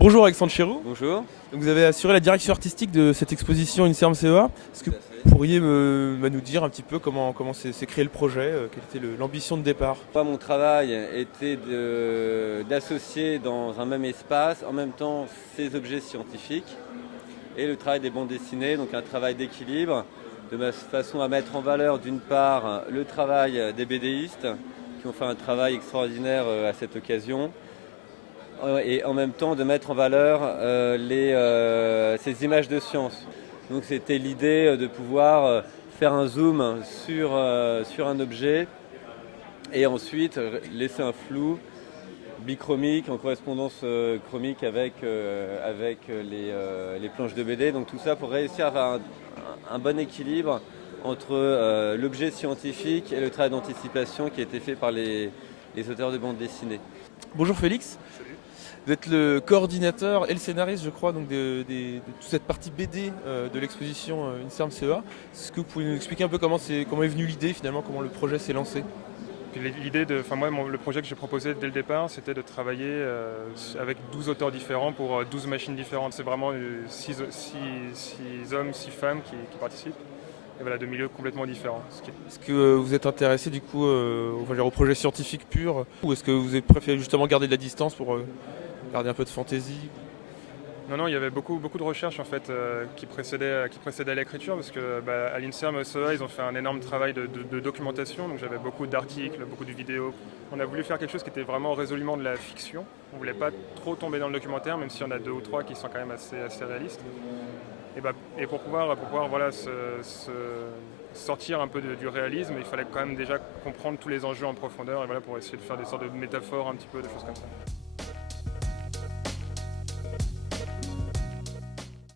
Bonjour Alexandre Chéroux. Bonjour. Donc vous avez assuré la direction artistique de cette exposition INSERM CEA. Est-ce que vous pourriez nous dire un petit peu comment s'est créé le projet, quelle était l'ambition de départ? Moi, mon travail était d'associer dans un même espace en même temps ces objets scientifiques et le travail des bandes dessinées, donc un travail d'équilibre, de façon à mettre en valeur d'une part le travail des BDistes qui ont fait un travail extraordinaire à cette occasion, et en même temps de mettre en valeur ces images de science. Donc c'était l'idée de pouvoir faire un zoom sur un objet et ensuite laisser un flou bichromique en correspondance chromique avec les planches de BD. Donc tout ça pour réussir à avoir un bon équilibre entre l'objet scientifique et le travail d'anticipation qui a été fait par les auteurs de bande dessinée. Bonjour Félix. Vous êtes le coordinateur et le scénariste, je crois, donc de toute cette partie BD de l'exposition INSERM CEA. Est-ce que vous pouvez nous expliquer un peu comment est venue l'idée finalement, comment le projet s'est lancé? Puis le projet que j'ai proposé dès le départ, c'était de travailler avec 12 auteurs différents pour 12 machines différentes. C'est vraiment 6 hommes, 6 femmes qui participent. Et voilà, de milieux complètement différents. Est-ce que vous êtes intéressé du coup au projet scientifique pur, ou est-ce que vous avez préféré justement garder de la distance pour garder un peu de fantaisie? Non, il y avait beaucoup de recherches en fait qui précédaient l'écriture parce que à l'INSERM CEA, ils ont fait un énorme travail de documentation, donc j'avais beaucoup d'articles, beaucoup de vidéos. On a voulu faire quelque chose qui était vraiment résolument de la fiction. On voulait pas trop tomber dans le documentaire, même s'il y en a 2 ou 3 qui sont quand même assez réalistes. Et pour pouvoir voilà, sortir un peu du réalisme, il fallait quand même déjà comprendre tous les enjeux en profondeur et voilà, pour essayer de faire des sortes de métaphores un petit peu, des choses comme ça.